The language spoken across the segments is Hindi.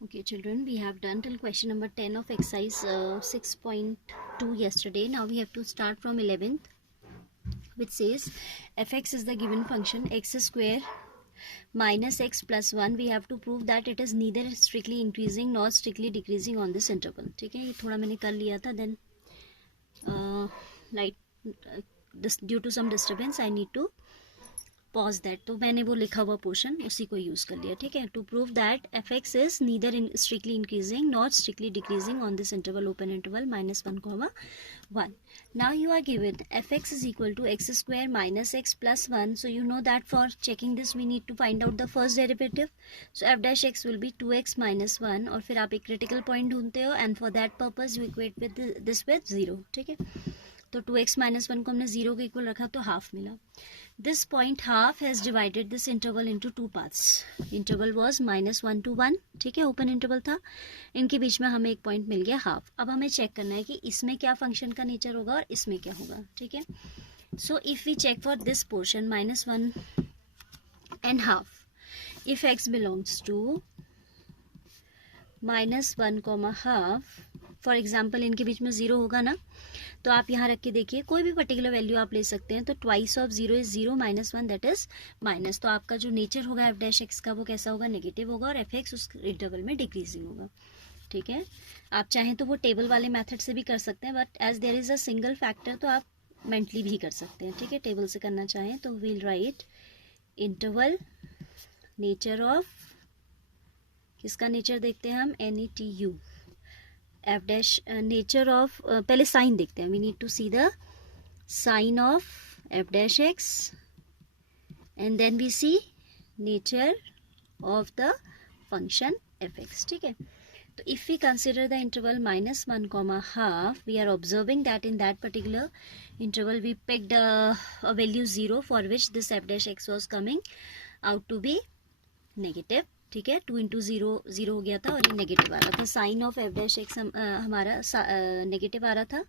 Okay, children, we have done till question number 10 of exercise 6.2 yesterday. Now we have to start from 11th, which says fx is the given function x square minus x plus 1. We have to prove that it is neither strictly increasing nor strictly decreasing on this interval. ठीक है, ये थोड़ा मैंने कर लिया था. Then due to some disturbance I need to pause that. तो मैंने वो लिखा हुआ पोर्शन उसी को यूज कर लिया. ठीक है, to prove that F X is neither strictly increasing not strictly decreasing on this interval open interval -1, 1. Now you are given fx is equal to x square minus x plus 1. So you know that for checking this we need to find out the first derivative. So f dash x will be 2x minus 1. और फिर आप एक critical point ढूंढते हो and for that purpose you equate with this with 0. ठीक है, तो 2x minus 1 को हमने 0 के इक्वल रखा तो हाफ मिला. This point half has divided this interval into two parts. Interval was -1 to 1. ठीक है, ओपन इंटरवल था, इनके बीच में हमें एक पॉइंट मिल गया हाफ. अब हमें चेक करना है कि इसमें क्या फंक्शन का नेचर होगा और इसमें क्या होगा. ठीक है, so if we check for this portion -1 and half, if x belongs to -1, half, for example इनके बीच में 0 होगा ना, तो आप यहाँ रख के देखिए, कोई भी पर्टिकुलर वैल्यू आप ले सकते हैं. तो twice of 0 is 0 -1 that is minus. तो आपका जो नेचर होगा एफ डैश एक्स का वो कैसा होगा, नेगेटिव होगा, और एफ एक्स उस इंटरवल में डिक्रीजिंग होगा. ठीक है, आप चाहें तो वो टेबल वाले मेथड से भी कर सकते हैं, but as there is a single factor तो आप मेंटली भी कर सकते हैं. ठीक है, टेबल से करना चाहें तो we'll write interval nature of, किसका नेचर देखते हैं हम, NETU, F dash nature of, पहले साइन देखते हैं. We need to see the sign of F dash X and then we see nature of the function F X. ठीक है, तो if we consider the interval -1, half, we are observing that in that particular interval we picked a value 0 for which this f dash x was coming out to be negative. ठीक है, 2 × 0 0 हो गया था और ये नेगेटिव आ रहा था. Sign of F dash X हमारा नेगेटिव आ रहा था,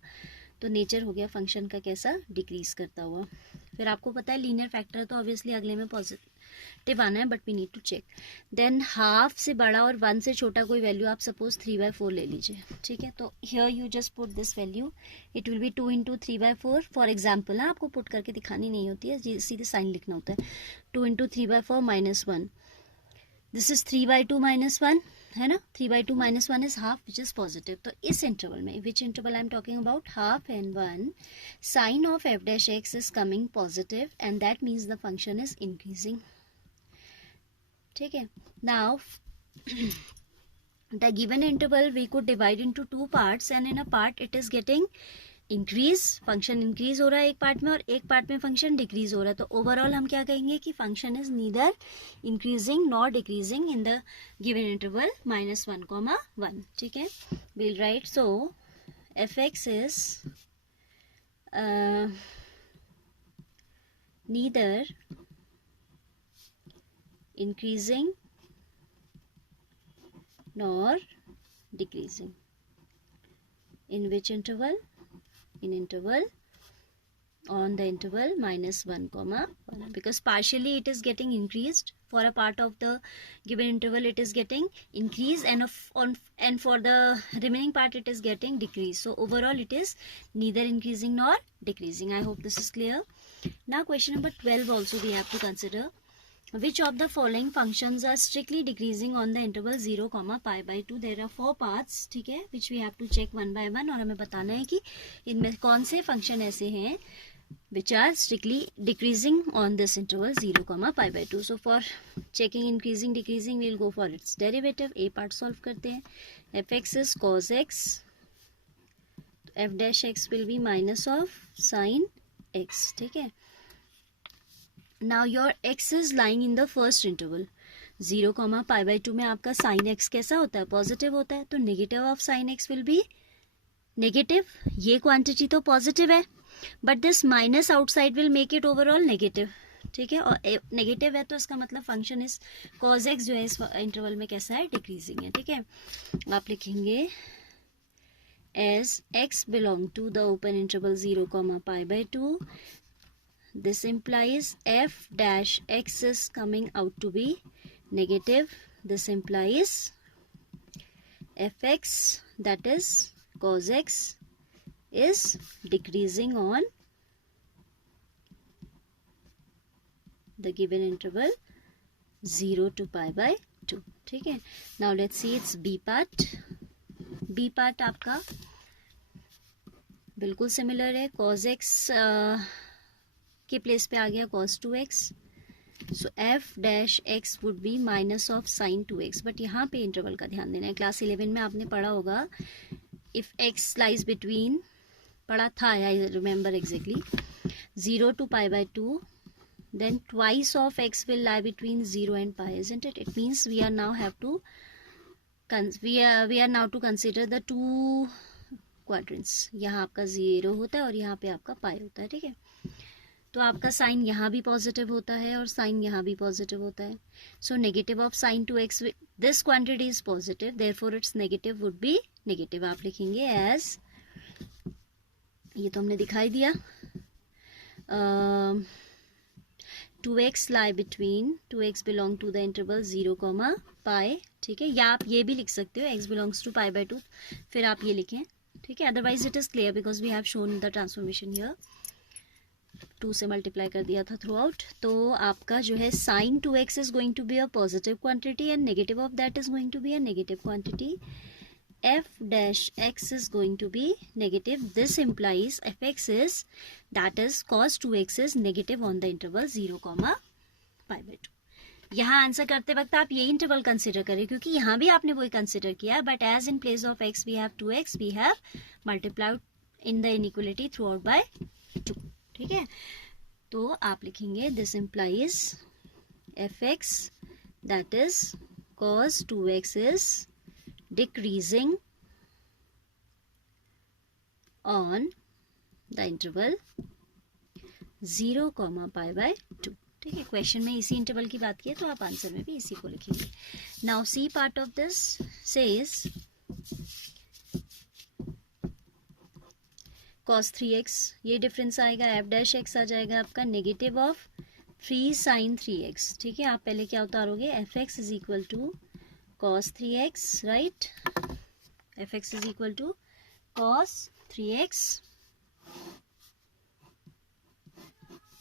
तो नेचर हो गया फंक्शन का कैसा, डिक्रीज करता हुआ. फिर आपको पता है लीनियर फैक्टर तो ऑब्वियसली अगले में पॉजिटिव आना है, but we need to check. Then half से बड़ा और 1 से छोटा कोई वैल्यू आप सपोज 3/4 ले लीजिए. ठीक है, तो here you just put this value, it will B 2 × 3/4 for example. आपको पुट करके दिखानी नहीं होती है, सीधे साइन लिखना होता है. 2 × 3/4 -1, दिस इज 3/2 -1 है ना. 3/2 -1 is half which is positive. तो इस इंटरवल में, which interval I am talking about, half and 1, sign of F dash x is coming positive and that means the function is increasing. ठीक है, now the given interval we could divide into 2 parts and in a part it is getting increase, function increase हो रहा है एक पार्ट में, और एक पार्ट में फंक्शन डिक्रीज हो रहा है. तो ओवरऑल हम क्या कहेंगे कि function is neither increasing nor decreasing in the given interval -1, 1. ठीक है, will write, so F X is neither increasing nor decreasing. In which interval? In interval, on the interval -1, 1, because partially it is getting increased, for a part of the given interval it is getting increased, and for the remaining part it is getting decreased. So overall it is neither increasing nor decreasing. I hope this is clear. Now question number 12 also we have to consider. Which of the following functions are strictly decreasing on the interval 0, π/2? There are 4 parts. ठीक है, which we have to check one by one, और हमें बताना है कि इनमें कौन से फंक्शन ऐसे हैं which are strictly decreasing on this interval 0, π/2. So for checking increasing decreasing we'll go for its derivative. A part solve करते हैं. f x is cos x, f dash x will be minus of sin x. ठीक है, now your x is lying in the first interval 0, π/2 में आपका sin x कैसा होता है, पॉजिटिव होता है. तो negative of sin x will be negative. ये क्वांटिटी तो पॉजिटिव है, but this minus outside will make it overall negative. ठीक है, और नेगेटिव है तो इसका मतलब फंक्शन इज cos x जो है इस इंटरवल में कैसा है, डिक्रीजिंग है. ठीक है, आप लिखेंगे as x belong to the open interval 0, π/2, this implies f dash x is coming out to be negative. This implies fx that is cos x is decreasing on the given interval 0 to pi by 2. ठीक है, now let's see its b part. b part आपका बिल्कुल सिमिलर है, cos x के प्लेस पे आ गया cos 2x, so f dash x would be minus of sign 2x. But यहाँ पे इंटरवल का ध्यान देना है. क्लास 11 में आपने पढ़ा होगा इफ x लाइज बिटवीन, पढ़ा था I remember exactly, 0 to pi by 2, then twice of x will lie between 0 and pi, isn't it? It means we are now have to we are now to consider the two quadrants. यहाँ आपका 0 होता है और यहाँ पे आपका पाई होता है. ठीक है, तो आपका साइन यहाँ भी पॉजिटिव होता है और साइन यहाँ भी पॉजिटिव होता है. So negative of sign 2x, this quantity is positive, therefore it's negative would be negative. आप लिखेंगे एज, ये तो हमने दिखाई दिया, 2x lie between, 2x belong to the interval 0, pi. ठीक है, या आप ये भी लिख सकते हो x belongs to pi by 2, फिर आप ये लिखें. ठीक है, otherwise it is clear because we have shown the transformation here. 2 से मल्टीप्लाई कर दिया था थ्रू आउट. तो आपका जो है sign 2x is going to be a positive quantity and negative of that is going to be a negative quantity. f dash x is going to be negative. This implies fx is, that is cos 2x is negative on the interval 0, pi by 2. यहाँ आंसर करते वक्त आप ये इंटरवल कंसिडर करें क्योंकि यहाँ भी आपने वही कंसिडर किया, but as in place of x we have 2x, we have multiplied in the inequality throughout by 2. ठीक है, तो आप लिखेंगे this implies fx that is cos 2x is decreasing on the interval 0, pi by 2. ठीक है, क्वेश्चन में इसी इंटरवल की बात की है तो आप आंसर में भी इसी को लिखेंगे. Now C part of this says cos 3x, ये डिफरेंस आएगा, f डैश x आ जाएगा आपका नेगेटिव ऑफ 3 sin 3x. ठीक है, आप पहले क्या उतारोगे, fx is equal to cos 3x, right? fx is equal to cos 3x,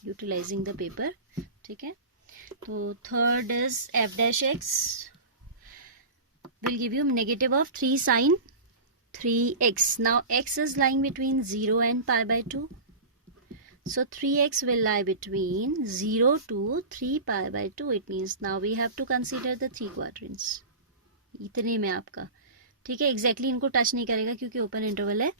utilizing the paper. ठीक है, तो third is f dash x will give you negative of 3 sin 3x. Now x is lying between 0 and pi by 2, so 3x will lie between 0 to 3 pi by 2. It means now we have to consider the 3 quadrants. इतने में आपका, ठीक है, एग्जैक्टली इनको टच नहीं करेगा क्योंकि ओपन इंटरवल है.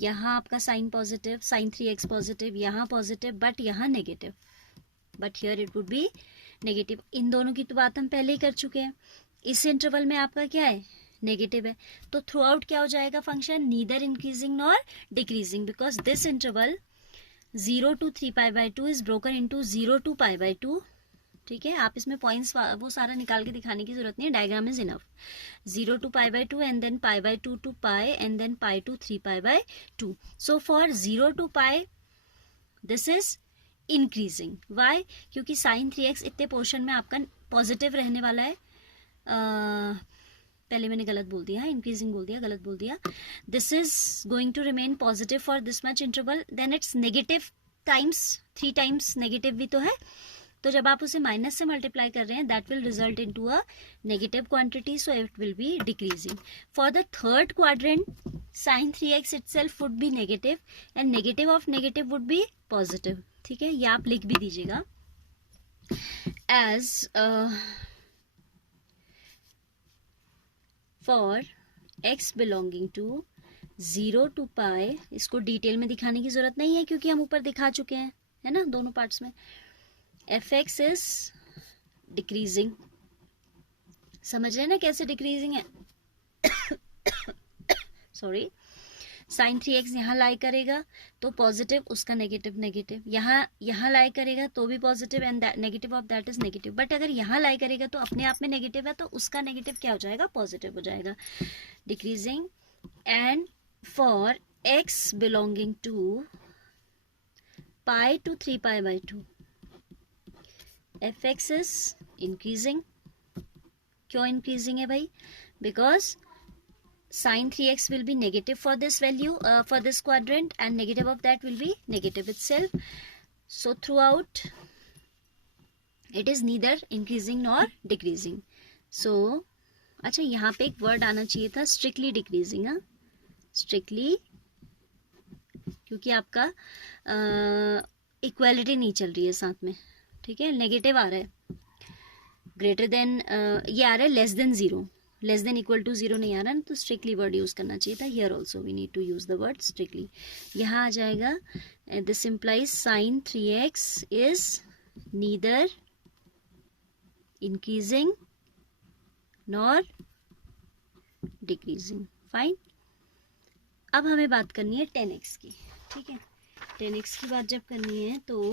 यहाँ आपका sign positive, sign 3x positive, यहाँ पॉजिटिव बट यहाँ negative, but here it would be negative. इन दोनों की तो बात हम पहले ही कर चुके हैं. इस इंटरवल में आपका क्या है, नेगेटिव है, तो थ्रू आउट क्या हो जाएगा function, neither increasing nor decreasing, because this interval 0 to 3 pi by 2 is broken into 0 to pi by 2. ठीक है, आप इसमें पॉइंट्स वो सारा निकाल के दिखाने की जरूरत नहीं है, diagram is enough. 0 to pi by 2 and then pi by 2 to pi and then pi to 3 pi by 2. So for 0 to pi this is increasing. Why, क्योंकि साइन 3x इतने पोर्शन में आपका पॉजिटिव रहने वाला है. पहले मैंने गलत बोल दिया है, इंक्रीजिंग बोल दिया, गलत बोल दिया. This is going to remain positive for this much interval, then it's negative times 3 times negative भी तो है. तो जब आप उसे माइनस से मल्टीप्लाई कर रहे हैं that will result into a negative quantity, so it will be decreasing. For the third quadrant sign 3x itself would be negative and negative of negative would be positive. ठीक है, ये आप लिख भी दीजिएगा as for x belonging to 0 to pi. इसको डिटेल में दिखाने की जरूरत नहीं है क्योंकि हम ऊपर दिखा चुके हैं, है ना, दोनों पार्ट्स में. fx is decreasing, समझ रहे हैं ना कैसे डिक्रीजिंग है. सॉरी, साइन 3x यहाँ लाई करेगा तो पॉजिटिव, उसका नेगेटिव नेगेटिव, यहाँ लाई करेगा तो भी positive and negative of that is negative. But अगर यहाँ लाई करेगा तो अपने आप में नेगेटिव है तो उसका नेगेटिव क्या हो जाएगा, पॉजिटिव हो जाएगा. Decreasing. And for x belonging to pi to 3 pi by 2 fx is increasing. क्यों इंक्रीजिंग है भाई, because sin 3x will be negative for this value, for this quadrant, and negative of that will be negative itself. So throughout it is neither increasing nor decreasing. So अच्छा, यहाँ पे एक वर्ड आना चाहिए था strictly decreasing. हाँ, strictly, क्योंकि आपका इक्वालिटी नहीं चल रही है साथ में, ठीक है. नेगेटिव आ रहा है, ग्रेटर देन ये आ रहा है less than zero, less than equal to zero नहीं आ रहा ना, तो स्ट्रिक्टली वर्ड यूज करना चाहिए था. Here also we need to use the word strictly. यहाँ आ जाएगा this implies sign 3x is neither increasing nor decreasing. Fine. अब हमें बात करनी है 10x की, ठीक है. 10x की बात जब करनी है तो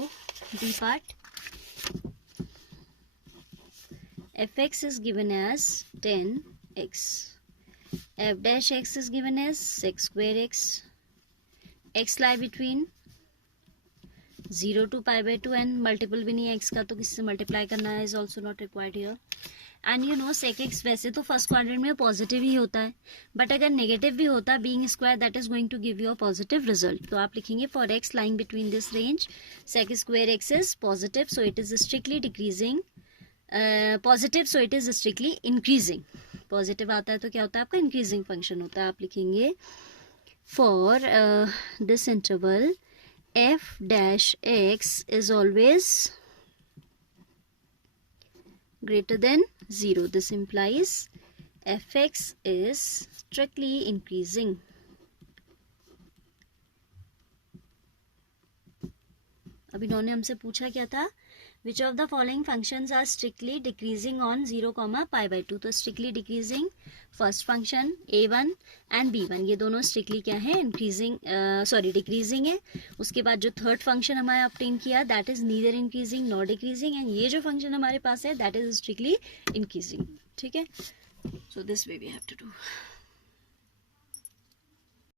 B part, fx is given as 10x, f dash x is given as sec square x, x lie between 0 to pi by 2 and multiple भी नहीं है x का, तो किससे मल्टीप्लाई करना है, is also not required here. And you know sec X वैसे तो फर्स्ट क्वाड्रेंट में पॉजिटिव ही होता है, बट अगर नेगेटिव भी होता है being square, that is going to give you a positive result. तो आप लिखेंगे for X lying between this range sec square X is positive, so it is strictly decreasing. Positive, so it is strictly increasing. Positive आता है तो क्या होता है आपका इंक्रीजिंग फंक्शन होता है. आप लिखेंगे for this interval f dash x is always greater than 0. This implies fx is strictly increasing. अब इन्होंने हमसे पूछा क्या था, which of the following functions are strictly decreasing on 0, pi by 2. तो strictly decreasing first function a1 and b1, ये दोनों स्ट्रिक्टली क्या है, इंक्रीजिंग, सॉरी डिक्रीजिंग है. उसके बाद जो थर्ड फंक्शन हमारे ऑब्टेन किया that is neither increasing nor decreasing, and ये जो फंक्शन हमारे पास है दैट इज स्ट्रिक्टली इंक्रीजिंग. ठीक है. So this way we have to do.